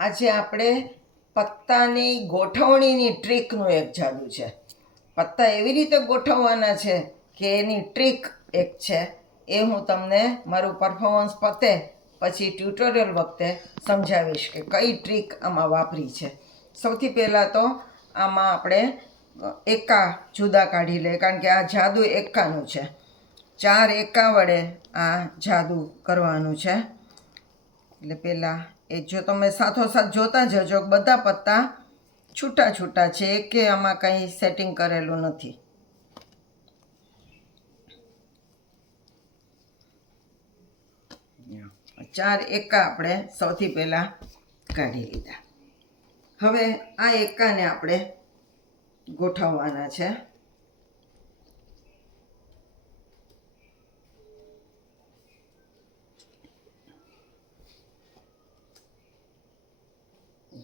આજે આપણે પત્તાની ગોઠવણીની ટ્રીકનું એક જાદુ છે. પત્તા એવી રીતે ગોઠવવાના છે કે એની ટ્રીક એક છે, એ હું તમને મારું પરફોર્મન્સ પતે પછી ટ્યુટોરિયલ વખતે સમજાવીશ કે કઈ ટ્રીક આમાં વાપરી છે. સૌથી પહેલાં તો આમાં આપણે એકા જુદા કાઢી લઈએ, કારણ કે આ જાદુ એકાનું છે. 4 એકા વડે આ જાદુ કરવાનું છે. એટલે પહેલાં એ જો તમે સાથોસાથ જોતા જજો, બધા પત્તા છૂટા છૂટા છે, કે આમાં કંઈ સેટિંગ કરેલું નથી. ચાર એકા આપણે સૌથી પહેલાં કાઢી લીધા. હવે આ એકાને આપણે ગોઠવવાના છે.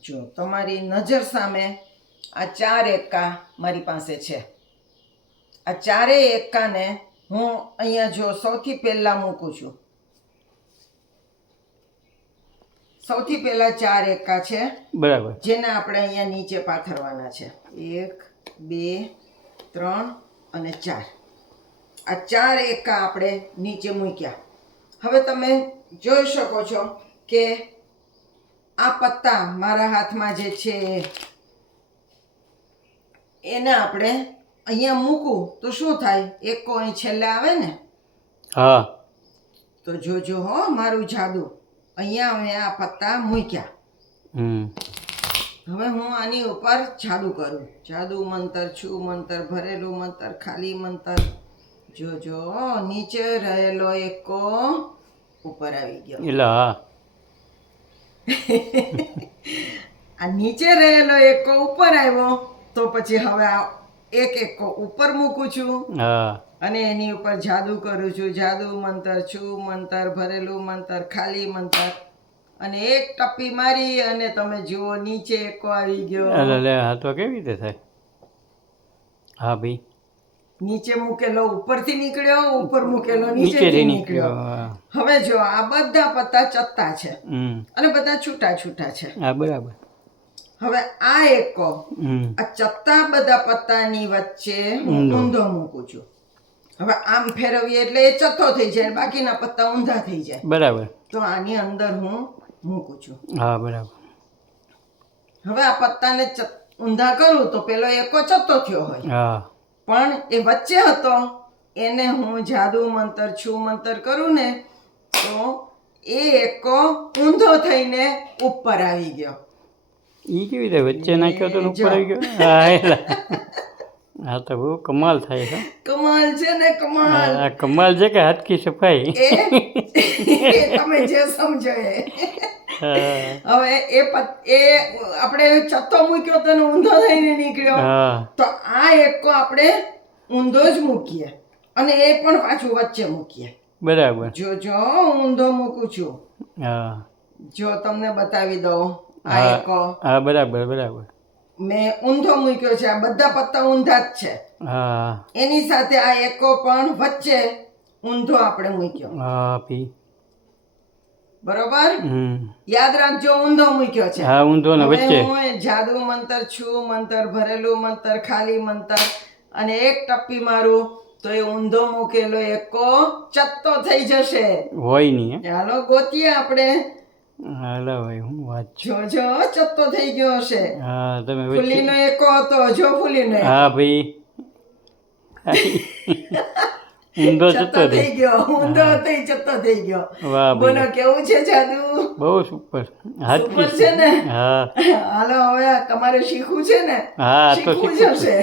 જો તમારી નજર સામે આ 4 એકા મારી પાસે છે. આ ચારેય એકાને હું અહીંયા જો સૌથી પહેલા મૂકું છું. સૌથી પહેલા 4 એકા છે, બરાબર, જેને આપણે અહીંયા નીચે પાથરવાના છે. 1 2 3 અને 4. આ 4 એકા આપણે નીચે મૂક્યા. હવે તમે જોઈ શકો છો કે આ પત્તા મારા હાથમાં જે છે એને આપણે અહીંયા મૂકું તો શું થાય? એકો અહીં છેલ્લે આવે ને. હા, તો જોજો હો મારું જાદુ. અહીંયા મેં આ પત્તા મૂક્યા. હવે હું આની ઉપર જાદુ કરું. જાદુ મંતર, છું મંતર, ભરેલું મંતર, ખાલી મંતર. જોજો નીચે રહેલો એકો ઉપર આવી ગયો. એટલે હા, આ નીચે રહેલો એકો ઉપર આવ્યો તો પછી હવે આ એક એકો ઉપર મૂકું છું હા, અને એની ઉપર જાદુ કરું છું. જાદુ મંતર, છું મંતર, ભરેલું મંતર, ખાલી મંતર, અને એક ટપ્પી મારી અને તમે જુઓ નીચે એકો આવી ગયો. એટલે હા તો કેવી રીતે થાય? હા ભાઈ, નીચે મૂકેલો ઉપરથી નીકળ્યો, ઉપર મૂકેલો નીચેથી નીચેથી નીકળ્યો. નીકળ્યો. હવે જો આ બધા પત્તા ચત્તા છે અને બધા છૂટા છૂટા છે. હા બરાબર. હવે આ એકો આ ચત્તા બધા પત્તાની વચ્ચે હું ઊંધો મૂકું છું. હવે આમ ફેરવીએ એટલે એ ચત્તો થઈ જાય, બાકીના પત્તા ઊંધા થઈ જાય. બરાબર, તો આની અંદર હું મૂકું છું. હા બરાબર. હવે આ પત્તાને ઊંધા કરું તો પેલો એકો ચત્તો થયો હોય, હા, પણ એ વચ્ચે હતો એને હું જાદુ મંતર, છું મંતર કરું ને તો એ એકો ઊંધો થઈને ઉપર આવી ગયો. એ કેવી રીતે વચ્ચે નાખ્યો તો ને ઉપર આવી ગયો? હા એટલે હા તો બહુ કમાલ થાય છે. કમાલ છે ને, કમાલ. આ કમાલ છે કે હાથ કી સફાઈ? એ તમે જે સમજો એ. હા, હવે એ આપણે ચત્તો મૂક્યો તો ને ઊંધો થઈને નીકળ્યો, હા, તો આ એકો આપણે ઊંધો જ મૂકીએ અને એ પણ પાછું વચ્ચે મૂકીએ. બરાબર. જો ઊંધો મૂકું છું. હા, જો તમને બતાવી દઉં આ હા, એકો હા બરાબર બરાબર. મેં ઊંધો મૂક્યો છે. આ બધા પત્તા ઊંધા જ છે. હા, એની સાથે આ એકો પણ વચ્ચે ઊંધો આપણે મૂક્યો. હા પી, બરોબર? યાદ રાખજો ઊંધો મૂક્યો છે. હા ઊંધો ને હવે વચ્ચે. હું જાદુ મંતર, છું મંતર, ભરેલું મંતર, ખાલી મંતર અને એક ટપ્પી મારું તો એ ઊંધો મૂકેલો એકો ચત્તો થઈ જશે. હોય નહીં. ચાલો ગોતીએ આપણે. હાલો ભાઈ, હું વાત છે. જો ચત્તો થઈ ગયો હશે. હા તમે ફૂલીનો એકો હતો, જો ફૂલીનો એકો. હા ભાઈ, ઊંધો જતો થઈ ગયો, ઊંધો થઈ ચત્તો થઈ ગયો. વાહ બોલો ભાઈ, કેવું છે જાદુ? બહુ સુપર. હાથ સુપર છે ને? હા, હાલો હવે તમારે શીખવું છે ને? હા તો શીખવું જ શીખવું. હશે.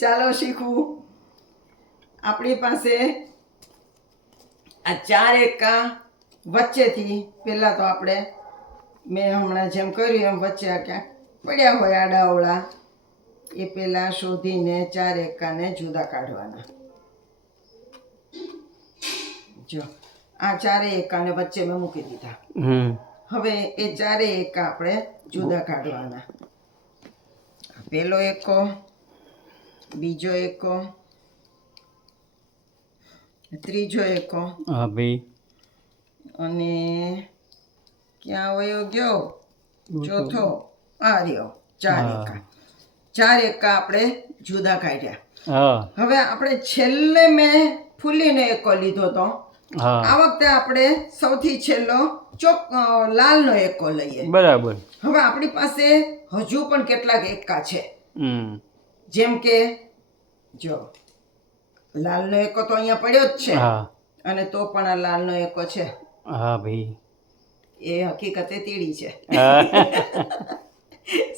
ચાલો શીખવું. આપણી પાસે આ 4 એકા વચ્ચેથી પહેલા તો આપણે મેં હમણાં જેમ કર્યું એમ વચ્ચે આ ક્યાંક પડ્યા હોય આડાઅવળા એ પહેલા શોધીને 4 એકાને જુદા કાઢવાના. જો આ 4 એકાને વચ્ચે મેં મૂકી દીધા. હવે એ 4 એકા આપણે જુદા કાઢવાના. પેલો એકો, બીજો એકો, ત્રીજો એકો, હા ભાઈ, અને ક્યાં વયો ગયો ચોથો આ રહ્યો 4 એકા. 4 એકા આપણે જુદા કાઢ્યા. હા હવે આપણે છેલ્લે મેં ફૂલીનો એકો લીધો તો હા આ વખતે આપણે સૌથી છેલ્લો લાલનો એકો લઈએ. બરાબર. હવે આપણી પાસે હજુ પણ કેટલાક એકા છે. હમ જેમ કે જો લાલનો એકો તો અહીંયા પડ્યો જ છે હા અને તો પણ આ લાલનો એકો છે હા ભાઈ. એ હકીકતે તીડી છે. હા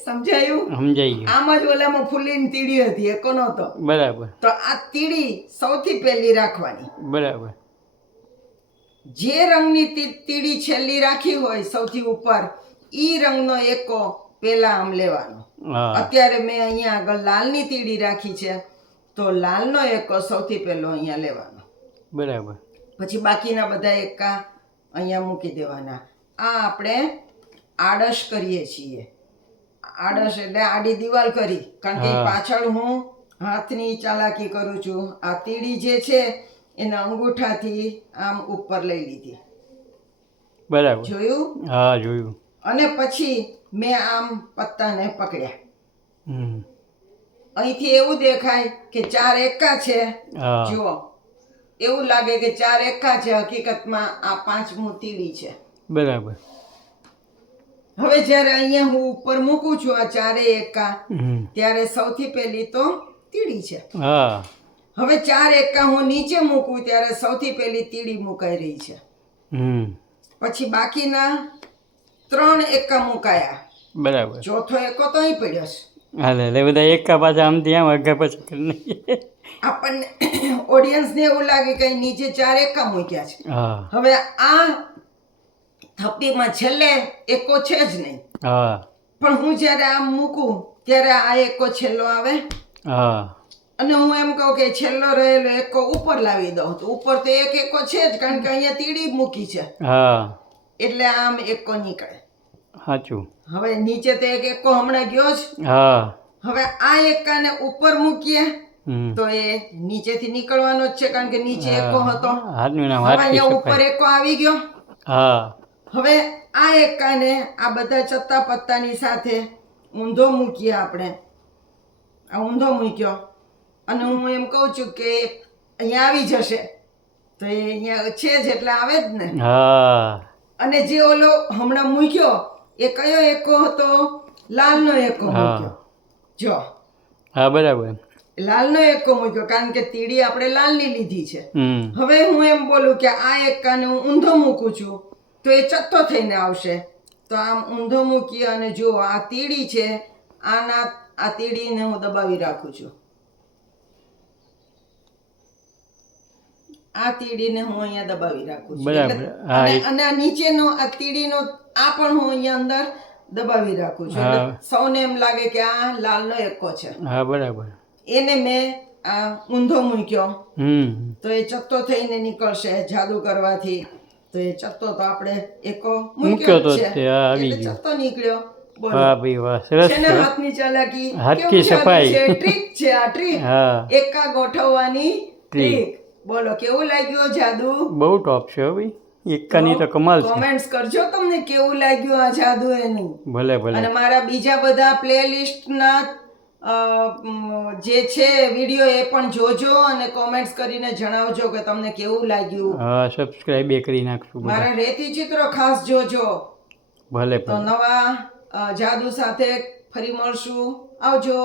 સમજાયું? સમજાઈ ગયું. આમ જ ઓલામાં ફૂલીની તીડી હતી, એકો નહોતો. બરાબર તો આ તીડી સૌથી પહેલી રાખવાની. બરાબર. જે રંગની તીડી છેલ્લી રાખી હોય સૌથી ઉપર, ઈ રંગનો એકો પેલા આમ લેવાનો. હા અત્યારે મેં અહીંયા આગળ લાલની તીડી રાખી છે તો લાલનો એકો સૌથી પહેલો અહીંયા લેવાનો. બરાબર. પછી બાકીના બધા એકા અહીંયા મૂકી દેવાના. આ આપણે આડશ કરીએ છીએ. આડશ એટલે આડી દિવાલ કરી, કારણ કે ઈ પાછળ હું હાથની ચાલાકી કરું છું. આ તીડી જે છે એના અંગૂઠાથી આમ ઉપર લઈ લીધી. બરાબર. જોયું? હા જોયું. અને પછી મેં આમ પત્તાને પકડ્યા. હમ અહીંથી એવું દેખાય કે 4 એકા છે. હા જુઓ, એવું લાગે કે 4 એકા છે, હકીકતમાં આ 5મું તીડી છે. બરાબર. હવે જ્યારે અહીંયા હું ઉપર મૂકું છું આ 4 એકા, હમ ત્યારે સૌથી પહેલી તો તીડી છે. હા હવે 4 એકા હું નીચે મૂકું ત્યારે સૌથી પહેલી તીડી મુકાઈ રહી છે. હમ પછી બાકીના 3 એકા મુકાયા. બરાબર. ચોથો એકો તો અહીં પડ્યો છે. હાલે એટલે બધા એકા પાછા આમથી આમ આગળ પછી કરી નાખીએ. આપણને ઓડિયન્સને એવું લાગે કે અહીં નીચે 4 એકા મૂક્યા છે. હા હવે આ થપ્પીમાં છેલ્લે એકો છે જ નહીં, હા પણ હું જ્યારે આમ મૂકું ત્યારે આ એકો છેલ્લો આવે હા અને હું એમ કહું કે છેલ્લો રહેલો એકો ઉપર લાવી દઉં તો ઉપર તો એક એકો છે જ, કારણ કે અહીંયા તીડી મૂકી છે હા એટલે આમ એકો નીકળે. સાચું. હવે નીચે તો એક એકો હમણાં ગયો જ. હા હવે આ એકાને ઉપર મૂકીએ હમ તો એ નીચેથી નીકળવાનો જ છે, કારણ કે નીચે એકો હતો. હાથનું નામ હવે હાથ અહીંયા ઉપર એકો આવી ગયો. હા હવે આ એકાને આ બધા ચત્તા પત્તાની સાથે ઊંધો મૂકીએ આપણે. આ ઊંધો મૂક્યો અને હું એમ કહું છું કે અહીંયા આવી જશે તો એ અહીંયા છે જ એટલે આવે જ ને. હા અને જે ઓલો હમણાં મૂક્યો એ કયો એકો હતો? લાલનો એકો મૂક્યો. જો હા બરાબર. લાલનો એકો મૂક્યો, કારણ કે તીડી આપણે લાલની લીધી છે. હમ હવે હું એમ બોલું કે આ એકાને હું ઊંધો મૂકું છું તો એ ચત્તો થઈને આવશે. તો આમ ઊંધો મૂકી અને જુઓ આ તીડી છે, આ તીડીને હું દબાવી રાખું છું. આ તીડીને હું અહીંયા દબાવી રાખું છું. બરાબર. એટલે- હા, અને આ નીચેનો આ તીડીનો આ પણ હું અહીંયા અંદર દબાવી રાખું છું. એટલે હા. સૌને એમ લાગે કે આ લાલનો એકો છે. હા બરાબર. એને મેં આ ઊંધો મૂક્યો હમ તો એ ચત્તો થઈને નીકળશે જાદુ કરવાથી. તો એ ચત્તો તો આપણે એકો મૂક્યો મૂક્યો તો જ છે, તે આવી એટલે ગયો. ચત્તો નીકળ્યો. બોલો, વાહ ભાઈ વાહ સરસ છે ને છે. હાથની ચાલાકી? હાથની કેવું ચાલે સફાઈ. છે? ટ્રીક છે આ, ટ્રીક. હા એકા ગોઠવવાની ટ્રીક. ટ્રીક. બોલો, કેવું લાગ્યું જાદુ? બહુ ટોપ છે હો ભાઈ. એકાની તો કમાલ છે. કોમેન્ટ્સ કરજો તમને કેવું લાગ્યું આ જાદુ એનું. ભલે ભલે. અને મારા બીજા બધા પ્લેલિસ્ટના જે છે વિડીયો એ પણ જોજો અને કોમેન્ટ્સ કરીને જણાવજો કે તમને કેવું લાગ્યું. હા સબસ્ક્રાઇબ એ કરી નાખશું બધા. મારા રેતી ચિત્રો ખાસ જોજો. ભલે તો ભલે. નવા જાદુ સાથે ફરી મળશું. આવજો.